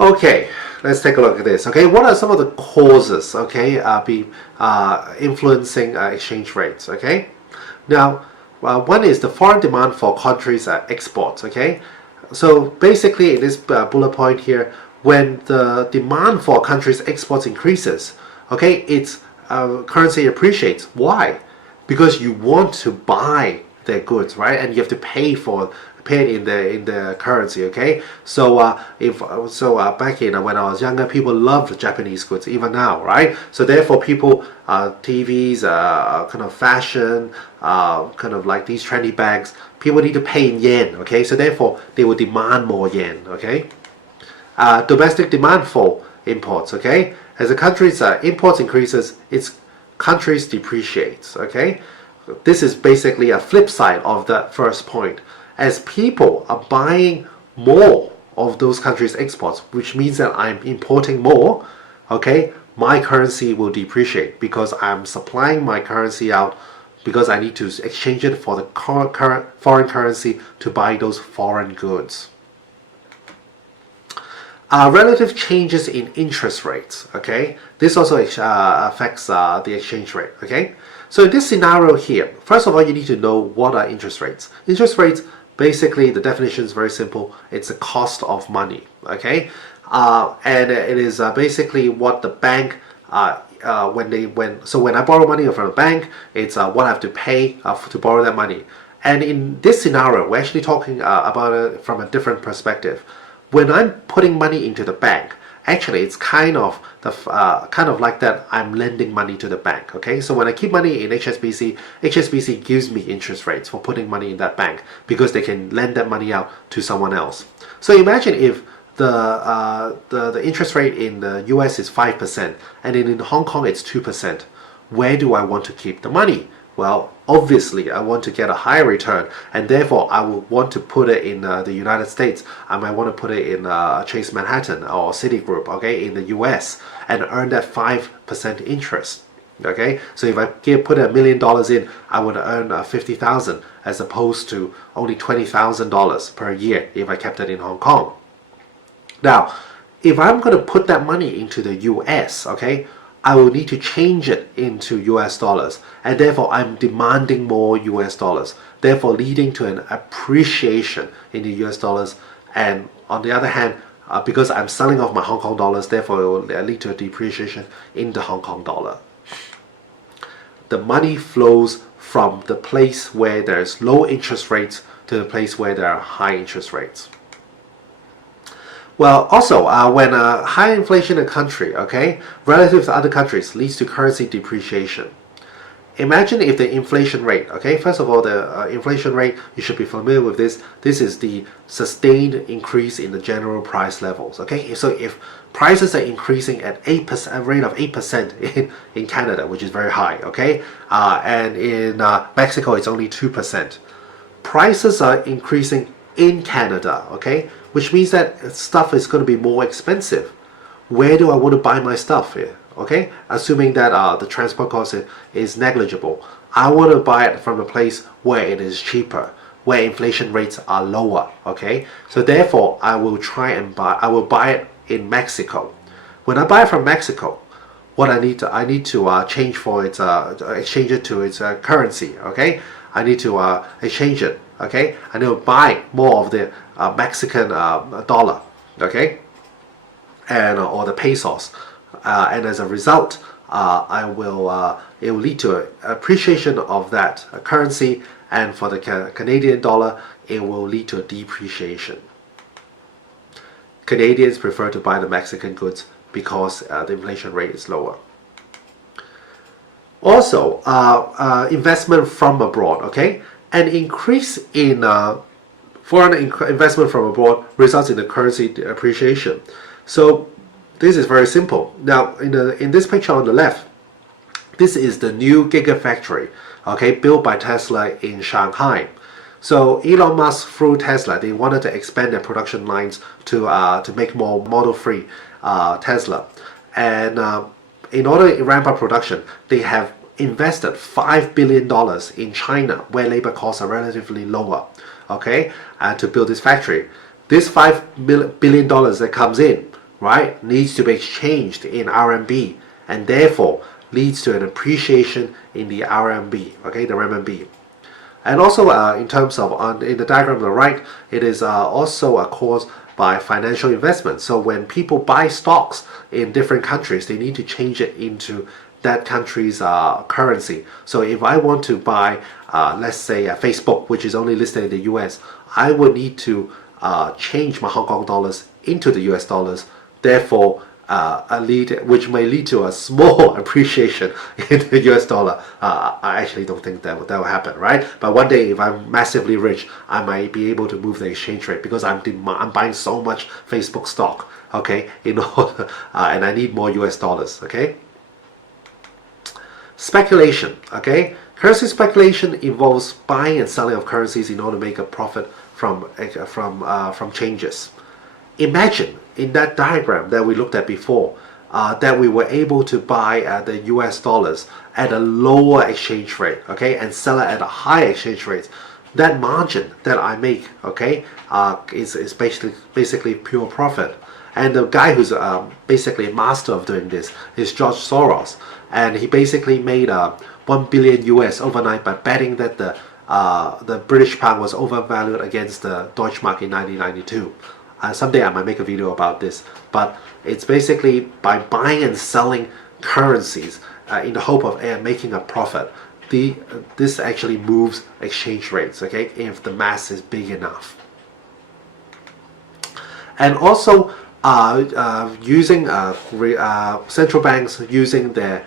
Okay, let's take a look at this. Okay, what are some of the causes? Okay, influencing exchange rates. Okay, now one is the foreign demand for countries' exports. Okay, so basically in this bullet point here, when the demand for a country's exports increases, okay, its currency appreciates. Why? Because you want to buy their goods, right? And you have to pay it in the currency. Okay, so back in when I was younger, people loved Japanese goods, even now, right? So therefore, people TVs, kind of fashion, kind of like these trendy bags, people need to pay in yen. Okay, so therefore they will demand more yen. Okay, domestic demand for imports. Okay, as a country's imports increases, its countries depreciates. Okay, this is basically a flip side of the first point. As people are buying more of those countries' exports, which means that I'm importing more, okay, my currency will depreciate because I'm supplying my currency out because I need to exchange it for the current foreign currency to buy those foreign goods. Relative changes in interest rates. Okay, this also affects the exchange rate. Okay, so in this scenario here, first of all, you need to know what are interest rates. Interest rates, basically, the definition is very simple. It's the cost of money. Okay, and it is basically what the bank when I borrow money from a bank, it's what I have to pay to borrow that money. And in this scenario, we're actually talking about it from a different perspective. When I'm putting money into the bank, actually it's kind of like that I'm lending money to the bank. Okay, so when I keep money in HSBC gives me interest rates for putting money in that bank because they can lend that money out to someone else. So imagine if the interest rate in the US is 5% and in Hong Kong it's 2%. Where do I want to keep the money? Well, obviously, I want to get a higher return, and therefore I would want to put it in the United States. I might want to put it in Chase Manhattan or Citigroup, okay, in the US, and earn that 5% interest. Okay, so if I put $1 million in, I would earn 50,000 as opposed to only $20,000 per year if I kept it in Hong Kong. Now, if I'm going to put that money into the US, okay, I will need to change it into US dollars, and therefore I'm demanding more US dollars, therefore leading to an appreciation in the US dollars. And on the other hand, because I'm selling off my Hong Kong dollars, therefore it will lead to a depreciation in the Hong Kong dollar. The money flows from the place where there's low interest rates to the place where there are high interest rates. Well, also, when high inflation in a country, okay, relative to other countries, leads to currency depreciation. Imagine if the inflation rate, okay, first of all, the inflation rate, you should be familiar with this. This is the sustained increase in the general price levels, okay? So if prices are increasing at 8%, a rate of 8% in Canada, which is very high, okay, and in Mexico, it's only 2%. Prices are increasing in Canada, okay, which means that stuff is going to be more expensive. Where do I want to buy my stuff here? Okay, assuming that the transport cost is negligible, I want to buy it from a place where it is cheaper, where inflation rates are lower. Okay, so therefore I will buy it in Mexico. When I buy it from Mexico, what I need to change for its exchange it to its currency. Okay, I need to exchange it. Okay, I need to buy more of the Mexican dollar. Okay, and or the pesos, and as a result, it will lead to appreciation of that currency, and for the Canadian dollar, it will lead to a depreciation. Canadians prefer to buy the Mexican goods because the inflation rate is lower. Also, investment from abroad. Okay, an increase in foreign investment from abroad results in the currency appreciation. So this is very simple. Now, in this picture on the left, this is the new Gigafactory, okay, built by Tesla in Shanghai. So Elon Musk, through Tesla, they wanted to expand their production lines to make more Model 3 Tesla, and in order to ramp up production, they have invested $5 billion in China, where labor costs are relatively lower, okay, to build this factory. This $5 billion that comes in right, needs to be exchanged in RMB, and therefore leads to an appreciation in the RMB, okay, the renminbi. And also in terms of, in the diagram on the right, it is also caused by financial investment. So when people buy stocks in different countries, they need to change it into that country's currency. So if I want to buy, let's say, Facebook, which is only listed in the US, I would need to change my Hong Kong dollars into the US dollars. Therefore, which may lead to a small appreciation in the US dollar. I actually don't think that will happen, right? But one day, if I'm massively rich, I might be able to move the exchange rate because I'm buying so much Facebook stock, okay, in order, and I need more US dollars, okay? Speculation, okay? Currency speculation involves buying and selling of currencies in order to make a profit from changes. Imagine in that diagram that we looked at before that we were able to buy the US dollars at a lower exchange rate, okay, and sell it at a higher exchange rate. That margin that I make, okay, is basically pure profit. And the guy who's basically a master of doing this is George Soros, and he basically made 1 billion US overnight by betting that the British pound was overvalued against the Deutschmark in 1992. Someday I might make a video about this, but it's basically by buying and selling currencies in the hope of making a profit. This actually moves exchange rates, okay, if the mass is big enough. And also using central banks using their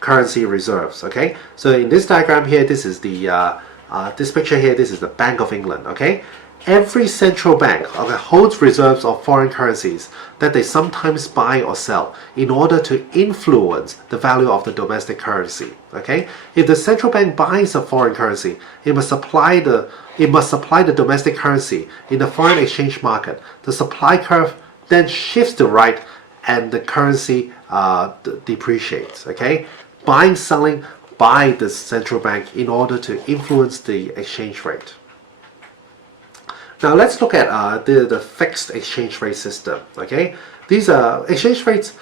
currency reserves, okay. So in this diagram here, this is this picture here, this is the Bank of England, okay. Every central bank holds reserves of foreign currencies that they sometimes buy or sell in order to influence the value of the domestic currency. Okay, if the central bank buys a foreign currency, it must supply the domestic currency in the foreign exchange market. The supply curve then shifts to right, and the currency depreciates. Okay, buying, selling by the central bank in order to influence the exchange rate. Now let's look at the fixed exchange rate system. Okay, these exchange rates,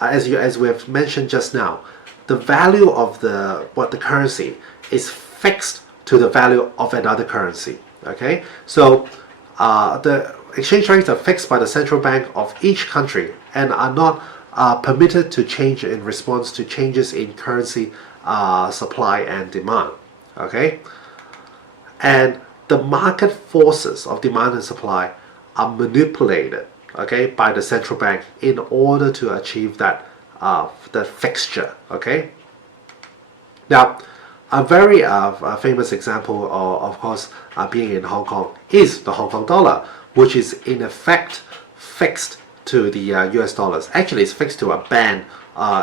as we have mentioned just now, the value of the currency is fixed to the value of another currency. Okay, so the exchange rates are fixed by the central bank of each country and are not permitted to change in response to changes in currency supply and demand. Okay, and the market forces of demand and supply are manipulated, okay, by the central bank in order to achieve that fixture. Okay. Now, a very famous example, of course, being in Hong Kong, is the Hong Kong dollar, which is in effect fixed to the US dollars. Actually, it's fixed to a band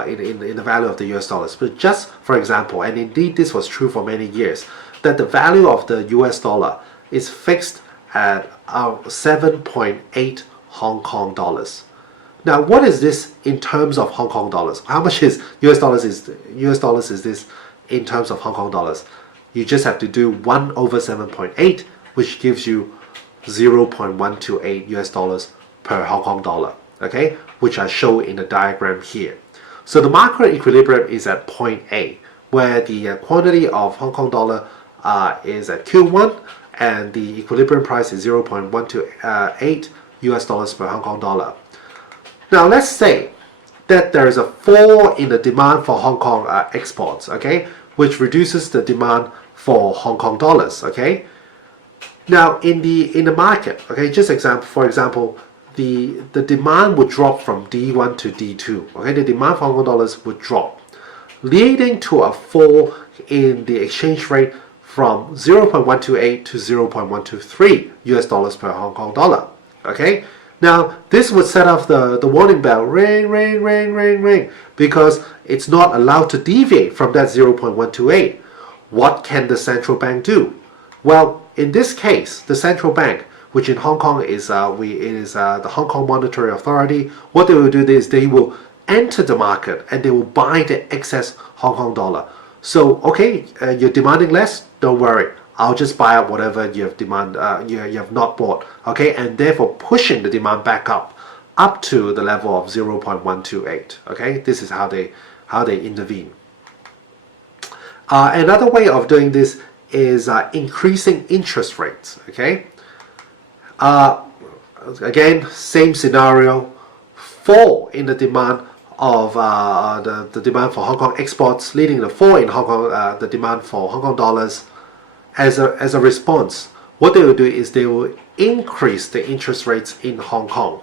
in the value of the US dollars. But just for example, and indeed this was true for many years, that the value of the US dollar is fixed at 7.8 Hong Kong dollars. Now, what is this in terms of Hong Kong dollars? How much is US dollars is this in terms of Hong Kong dollars? You just have to do 1 over 7.8, which gives you 0.128 US dollars per Hong Kong dollar, okay, which I show in the diagram here. So the market equilibrium is at point A, where the quantity of Hong Kong dollar is at Q1, and the equilibrium price is 0.128 US dollars per Hong Kong dollar. Now let's say that there is a fall in the demand for Hong Kong exports, okay, which reduces the demand for Hong Kong dollars, okay. Now in the market, okay, for example, the demand would drop from D1 to D2, okay, the demand for Hong Kong dollars would drop, leading to a fall in the exchange rate from 0.128 to 0.123 US dollars per Hong Kong dollar, okay. Now this would set off the warning bell, ring, ring, ring, ring, ring, because it's not allowed to deviate from that 0.128. What can the central bank do? Well, in this case, the central bank, which in Hong Kong is the Hong Kong Monetary Authority, what they will do is they will enter the market and they will buy the excess Hong Kong dollar. So, okay, you're demanding less, don't worry, I'll just buy up whatever you have not bought, okay, and therefore pushing the demand back up up to the level of 0.128. Okay, this is how they intervene. Another way of doing this is increasing interest rates. Okay, again, same scenario, fall in the demand of the demand for Hong Kong exports, leading to fall in Hong Kong the demand for Hong Kong dollars. As a response, what they will do is they will increase the interest rates in Hong Kong.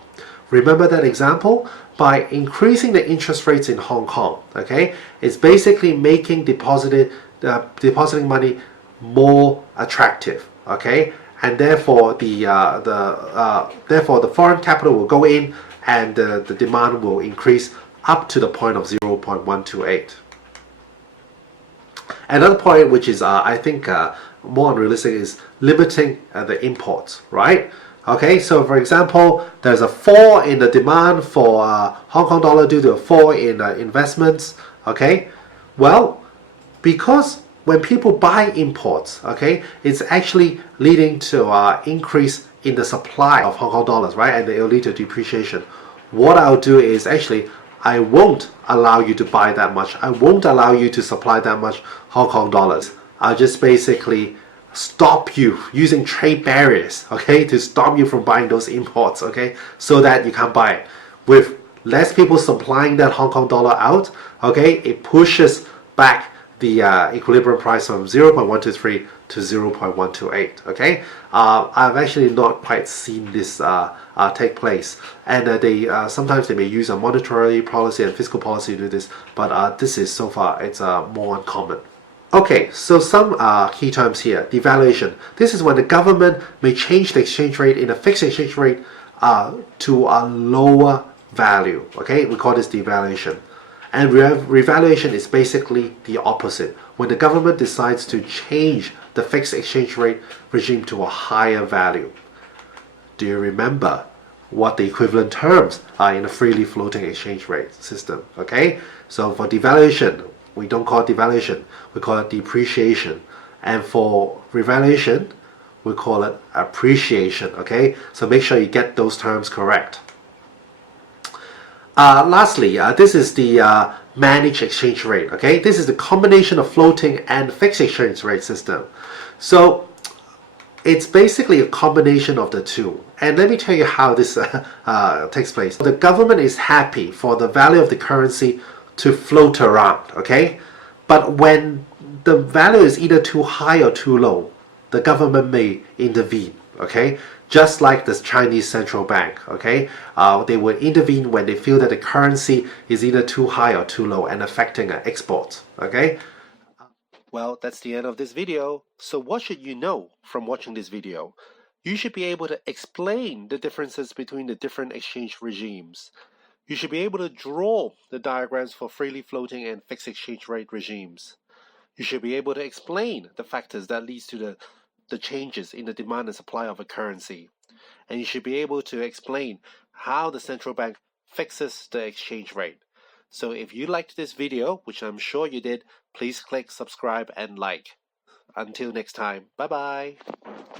Remember that example? By increasing the interest rates in Hong Kong, okay, it's basically making depositing money more attractive, okay, and therefore the foreign capital will go in, and the demand will increase up to the point of 0.128. Another point, which is I think more unrealistic, is limiting the imports, right? Okay, so for example, there's a fall in the demand for Hong Kong dollar due to a fall in investments. Okay, well, because when people buy imports, okay, it's actually leading to increase in the supply of Hong Kong dollars, right? And it will lead to depreciation. What I'll do is actually I won't allow you to buy that much. I won't allow you to supply that much Hong Kong dollars. I'll just basically stop you using trade barriers, okay, to stop you from buying those imports, okay, so that you can't buy it. With less people supplying that Hong Kong dollar out, okay, it pushes back the equilibrium price from 0.123 to 0.128. Okay, I've actually not quite seen this take place, and they sometimes they may use a monetary policy and fiscal policy to do this, but this is so far it's more uncommon. Okay, so some key terms here. Devaluation. This is when the government may change the exchange rate in a fixed exchange rate to a lower value. Okay, we call this devaluation. And revaluation is basically the opposite. When the government decides to change the fixed exchange rate regime to a higher value. Do you remember what the equivalent terms are in a freely floating exchange rate system? Okay, so for devaluation, we don't call it devaluation, we call it depreciation. And for revaluation, we call it appreciation. Okay, so make sure you get those terms correct. Lastly, this is the managed exchange rate. Okay, this is the combination of floating and fixed exchange rate system. So it's basically a combination of the two. And let me tell you how this takes place. The government is happy for the value of the currency to float around. Okay, but when the value is either too high or too low, the government may intervene. Okay, just like the Chinese central bank. Okay, they would intervene when they feel that the currency is either too high or too low and affecting exports. Okay. Well, that's the end of this video. So what should you know from watching this video? You should be able to explain the differences between the different exchange regimes. You should be able to draw the diagrams for freely floating and fixed exchange rate regimes. You should be able to explain the factors that leads to the changes in the demand and supply of a currency. And you should be able to explain how the central bank fixes the exchange rate. So if you liked this video, which I'm sure you did, please click subscribe and like. Until next time, bye bye.